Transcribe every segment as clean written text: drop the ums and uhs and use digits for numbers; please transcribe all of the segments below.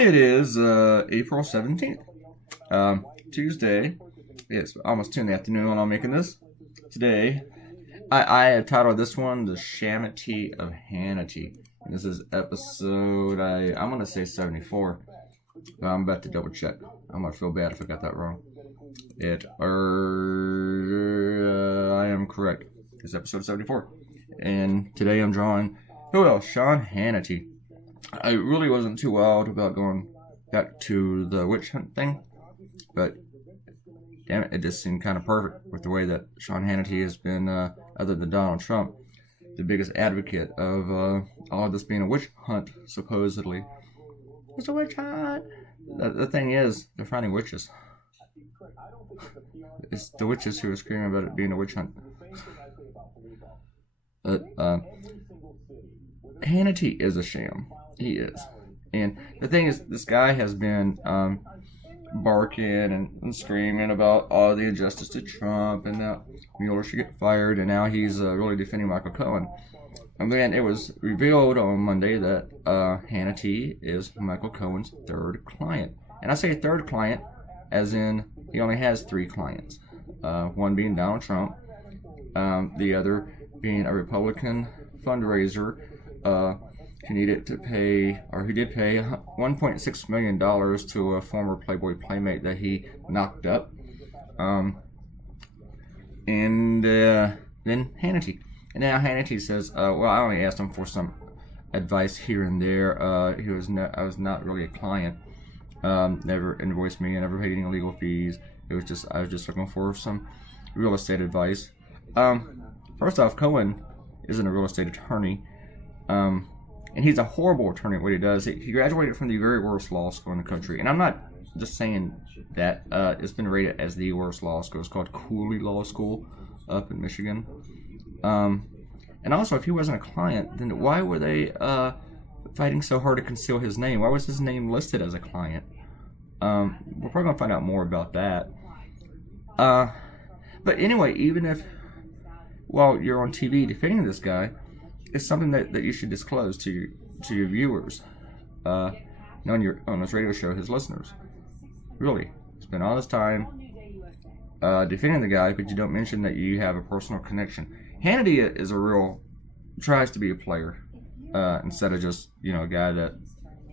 It is April 17th, Tuesday. It's almost 2 in the afternoon when I'm making this. Today, I have titled this one The Shammity of Hannity. And this is episode, I'm going to say 74. But I'm about to double check. I'm going to feel bad if I got that wrong. I am correct. It's episode 74. And today I'm drawing, who else? Sean Hannity. I really wasn't too wild about going back to the witch hunt thing, but damn it, it just seemed kind of perfect with the way that Sean Hannity has been, other than Donald Trump, the biggest advocate of all of this being a witch hunt, supposedly. It's a witch hunt! The thing is, they're finding witches. It's the witches who are screaming about it being a witch hunt. But, Hannity is a sham. He is. And the thing is, this guy has been barking and screaming about all the injustice to Trump and that Mueller should get fired, and now he's really defending Michael Cohen. And then it was revealed on Monday that Hannity is Michael Cohen's third client. And I say third client as in he only has 3 clients. One being Donald Trump, the other being a Republican fundraiser who needed to pay, or who did pay $1.6 million to a former Playboy playmate that he knocked up. And then Hannity. And now Hannity says, well, I only asked him for some advice here and there. I was not really a client. Never invoiced me. I never paid any legal fees. I was just looking for some real estate advice. First off, Cohen isn't a real estate attorney. And he's a horrible attorney at what he does. He graduated from the very worst law school in the country. And I'm not just saying that. It's been rated as the worst law school. It's called Cooley Law School up in Michigan. And also, if he wasn't a client, then why were they fighting so hard to conceal his name? Why was his name listed as a client? We're probably going to find out more about that. But anyway, even if, while you're on TV defending this guy, it's something that you should disclose to your viewers, on this radio show, his listeners. Really, spend all this time defending the guy, but you don't mention that you have a personal connection. Hannity tries to be a player instead of just a guy that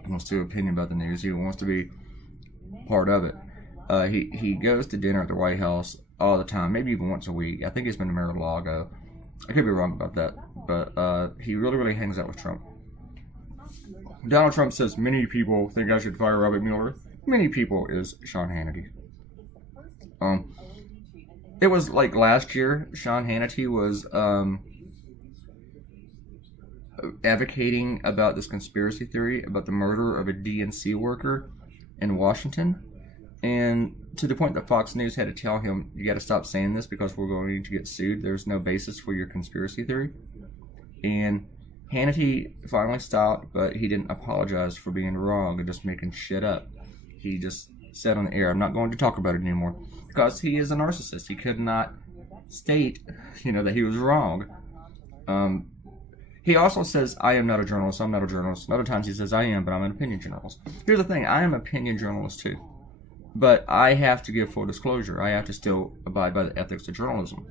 wants to have an opinion about the news. He wants to be part of it. He goes to dinner at the White House all the time, maybe even once a week. I think he's been to Mar-a-Lago. I could be wrong about that, but he really hangs out with Trump. Donald Trump says many people think I should fire Robert Mueller. Many people is Sean Hannity. It was like last year, Sean Hannity was advocating about this conspiracy theory about the murder of a DNC worker in Washington. And to the point that Fox News had to tell him, you got to stop saying this because we're going to get sued. There's no basis for your conspiracy theory. And Hannity finally stopped, but he didn't apologize for being wrong and just making shit up. He just said on the air, I'm not going to talk about it anymore. Because he is a narcissist. He could not state, that he was wrong. He also says, I am not a journalist. I'm not a journalist. Other times he says, I am, but I'm an opinion journalist. Here's the thing. I am an opinion journalist too. But I have to give full disclosure. I have to still abide by the ethics of journalism.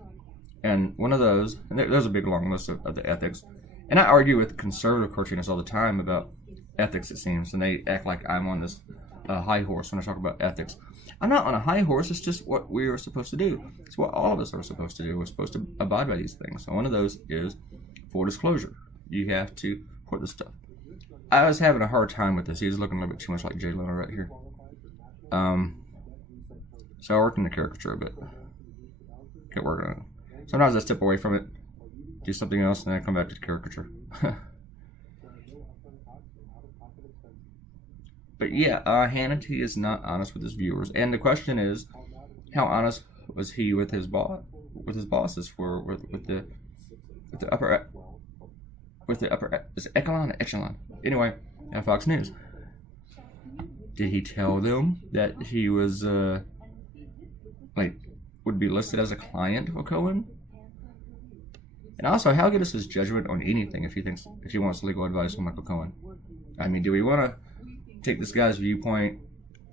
And one of those, and there's a big long list of the ethics. And I argue with conservative cartoonists all the time about ethics, it seems. And they act like I'm on this high horse when I talk about ethics. I'm not on a high horse. It's just what we are supposed to do. It's what all of us are supposed to do. We're supposed to abide by these things. So one of those is full disclosure. You have to put this stuff. I was having a hard time with this. He's looking a little bit too much like Jay Leno right here. So I worked in the caricature a bit. Kept working on it. Sometimes I step away from it, do something else, and then I come back to the caricature. But yeah, Hannity is not honest with his viewers, and the question is, how honest was he with his bosses, with the upper is it echelon? Anyway, at Fox News. Did he tell them that he was would be listed as a client of Cohen? And also, how good is his judgment on anything if he wants legal advice from Michael Cohen? I mean, do we want to take this guy's viewpoint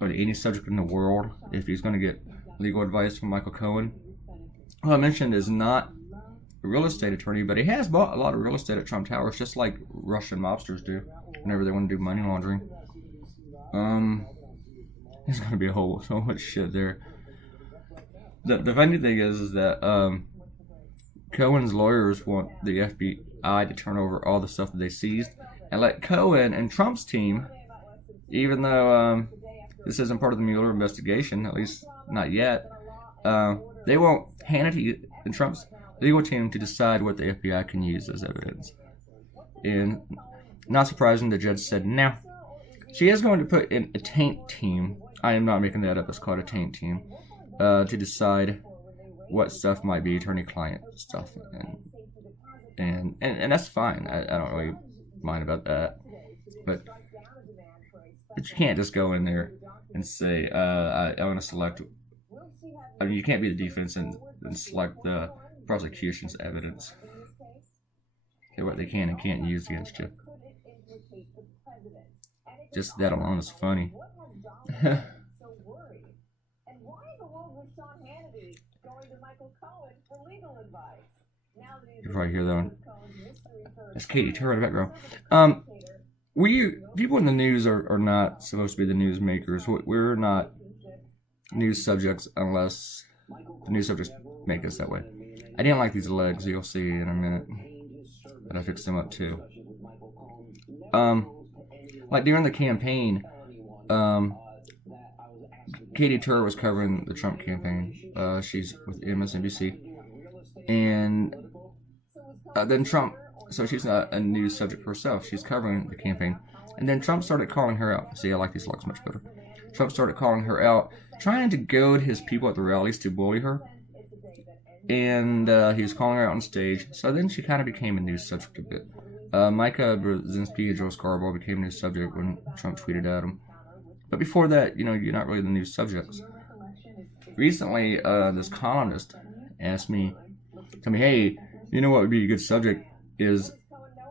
on any subject in the world if he's going to get legal advice from Michael Cohen. Who I mentioned is not a real estate attorney, but he has bought a lot of real estate at Trump Towers, just like Russian mobsters do whenever they want to do money laundering. There's going to be so much shit there. The funny thing is that Cohen's lawyers want the FBI to turn over all the stuff that they seized and let Cohen and Trump's team, even though this isn't part of the Mueller investigation, at least not yet, they want Hannity and Trump's legal team to decide what the FBI can use as evidence. And not surprising, the judge said no. She is going to put in a taint team. I am not making that up. It's called a taint team to decide what stuff might be attorney-client stuff, and that's fine. I don't really mind about that, but you can't just go in there and say I want to select. I mean, you can't be the defense and select the prosecution's evidence. Okay, what they can and can't use against you. Just that alone is funny. You probably hear that one. That's Katie Turner in the background. People in the news are not supposed to be the news makers. We're not news subjects unless the news subjects make us that way. I didn't like these legs, you'll see in a minute. But I fixed them up too. Like during the campaign, Katie Turner was covering the Trump campaign. She's with MSNBC. And then Trump, so she's not a news subject herself. She's covering the campaign. And then Trump started calling her out. See, I like these looks much better. Trump started calling her out, trying to goad his people at the rallies to bully her. And he was calling her out on stage. So then she kind of became a news subject a bit. Micah Brzezinski and Joe Scarborough became a news subject when Trump tweeted at him. But before that, you're not really the news subjects. Recently, this columnist asked me, told me, hey, you know what would be a good subject is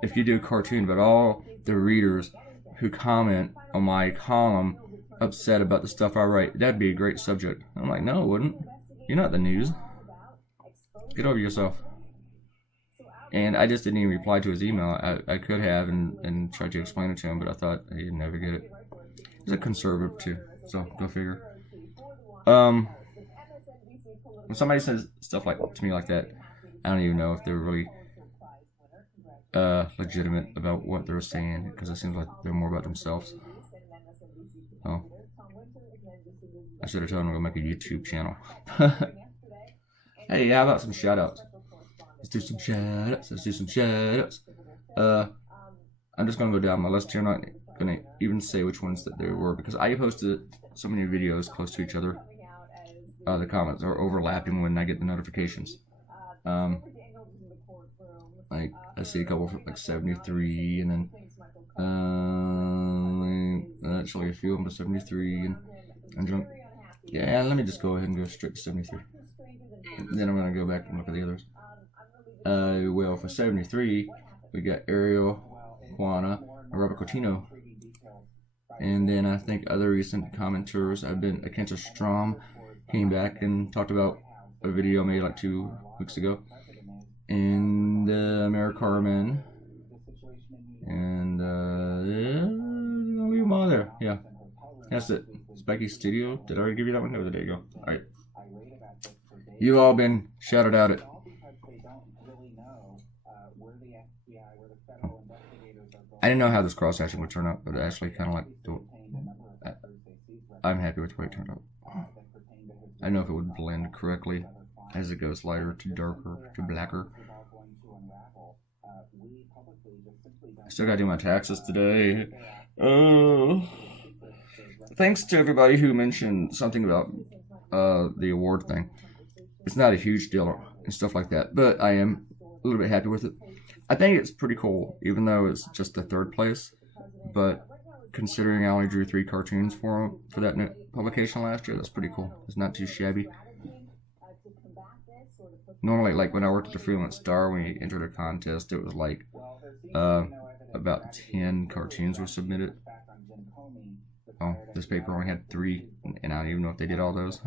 if you do a cartoon about all the readers who comment on my column upset about the stuff I write. That'd be a great subject. I'm like, no, it wouldn't. You're not the news. Get over yourself. And I just didn't even reply to his email. I could have and tried to explain it to him, but I thought he'd never get it. He's a conservative too, so go figure. When somebody says stuff to me like that, I don't even know if they're really legitimate about what they're saying, because it seems like they're more about themselves. Oh, I should have told them to go make a YouTube channel. Hey, how about some shout-outs? Let's do some shout-outs. I'm just going to go down my list here. I'm not going to even say which ones that they were, because I posted so many videos close to each other. The comments are overlapping when I get the notifications. Like, I see a couple for like 73, and then actually a few of them for 73, and yeah, let me just go ahead and go straight to 73. And then I'm going to go back and look at the others. Well, for 73, we got Ariel, Juana, and Robert Coutinho. And then I think other recent commenters have been Akenta Strom, came back and talked about a video made like 2 weeks ago. And Mary Carmen. And I'll leave them all there. Yeah. That's it. Spiky Studio. Did I already give you that one? No, there you go. Alright. You've all been shouted out at. I didn't know how this cross-hatching would turn out, but it actually kind of like. I'm happy with the way it turned out. I don't know if it would blend correctly as it goes lighter to darker to blacker. I still gotta do my taxes today. Thanks to everybody who mentioned something about the award thing. It's not a huge deal and stuff like that, but I am a little bit happy with it. I think it's pretty cool, even though it's just the third place. But considering I only drew 3 cartoons for that publication last year, that's pretty cool. It's not too shabby. Normally, like when I worked at the Freelance Star, when we entered a contest, it was like about 10 cartoons were submitted. Oh, this paper only had 3, and I don't even know if they did all those.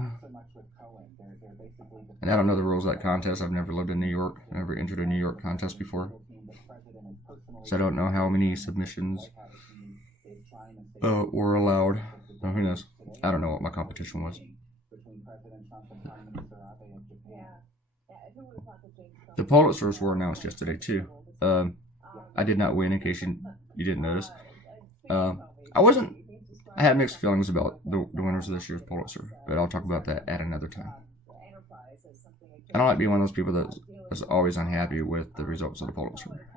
And I don't know the rules of that contest. I've never lived in New York. I've never entered a New York contest before. So I don't know how many submissions were allowed. So who knows? I don't know what my competition was. The Pulitzers were announced yesterday too. I did not win, in case you didn't notice. I had mixed feelings about the winners of this year's Pulitzer, but I'll talk about that at another time. I don't like being one of those people that's always unhappy with the results of the Pulitzer.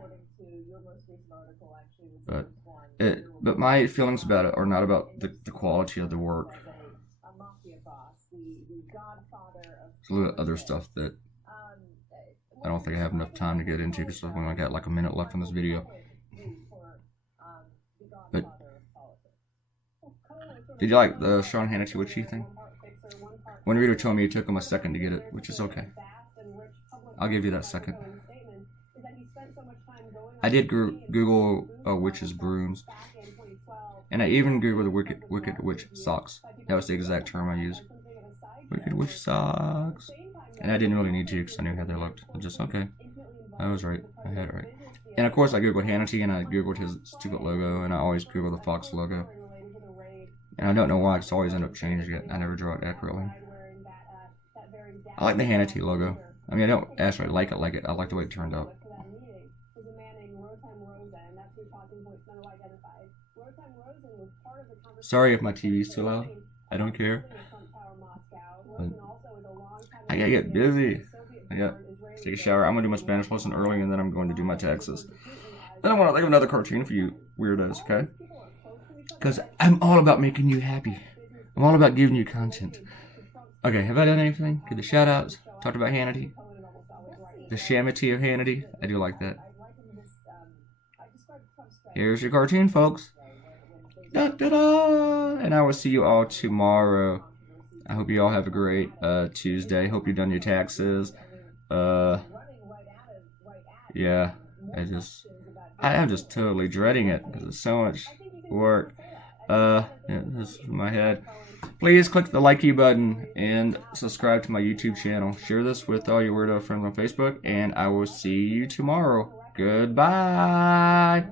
But my feelings about it are not about the quality of the work. There's a little other stuff that I don't think I have enough time to get into because I've only got like a minute left in this video. But did you like the Sean Hannity witchy thing? One reader told me it took him a second to get it, which is okay. I'll give you that second. I did Google witches' brooms, and I even Googled the wicked witch socks. That was the exact term I used. Wicked witch socks. And I didn't really need to because I knew how they looked. I just, okay, I was right. I had it right. And of course I Googled Hannity, and I Googled his stupid logo, and I always Google the fox logo. And I don't know why, because I always end up changing it. I never draw it accurately. I like the Hannity logo. I mean, I don't actually like it. I like the way it turned out. Sorry if my TV's too loud. I don't care. But I gotta get busy. I gotta take a shower. I'm gonna do my Spanish lesson early, and then I'm going to do my taxes. Then I want to think of another cartoon for you weirdos, okay? Because I'm all about making you happy. I'm all about giving you content. Okay, have I done anything? Give the shout outs. Talked about Hannity. The Shammity of Hannity. I do like that. Here's your cartoon, folks. Da, da, da. And I will see you all tomorrow. I hope you all have a great Tuesday. Hope you've done your taxes. Yeah, I'm just totally dreading it because it's so much work. Yeah, this is my head. Please click the likey button and subscribe to my YouTube channel. Share this with all your weirdo friends on Facebook, and I will see you tomorrow. Goodbye.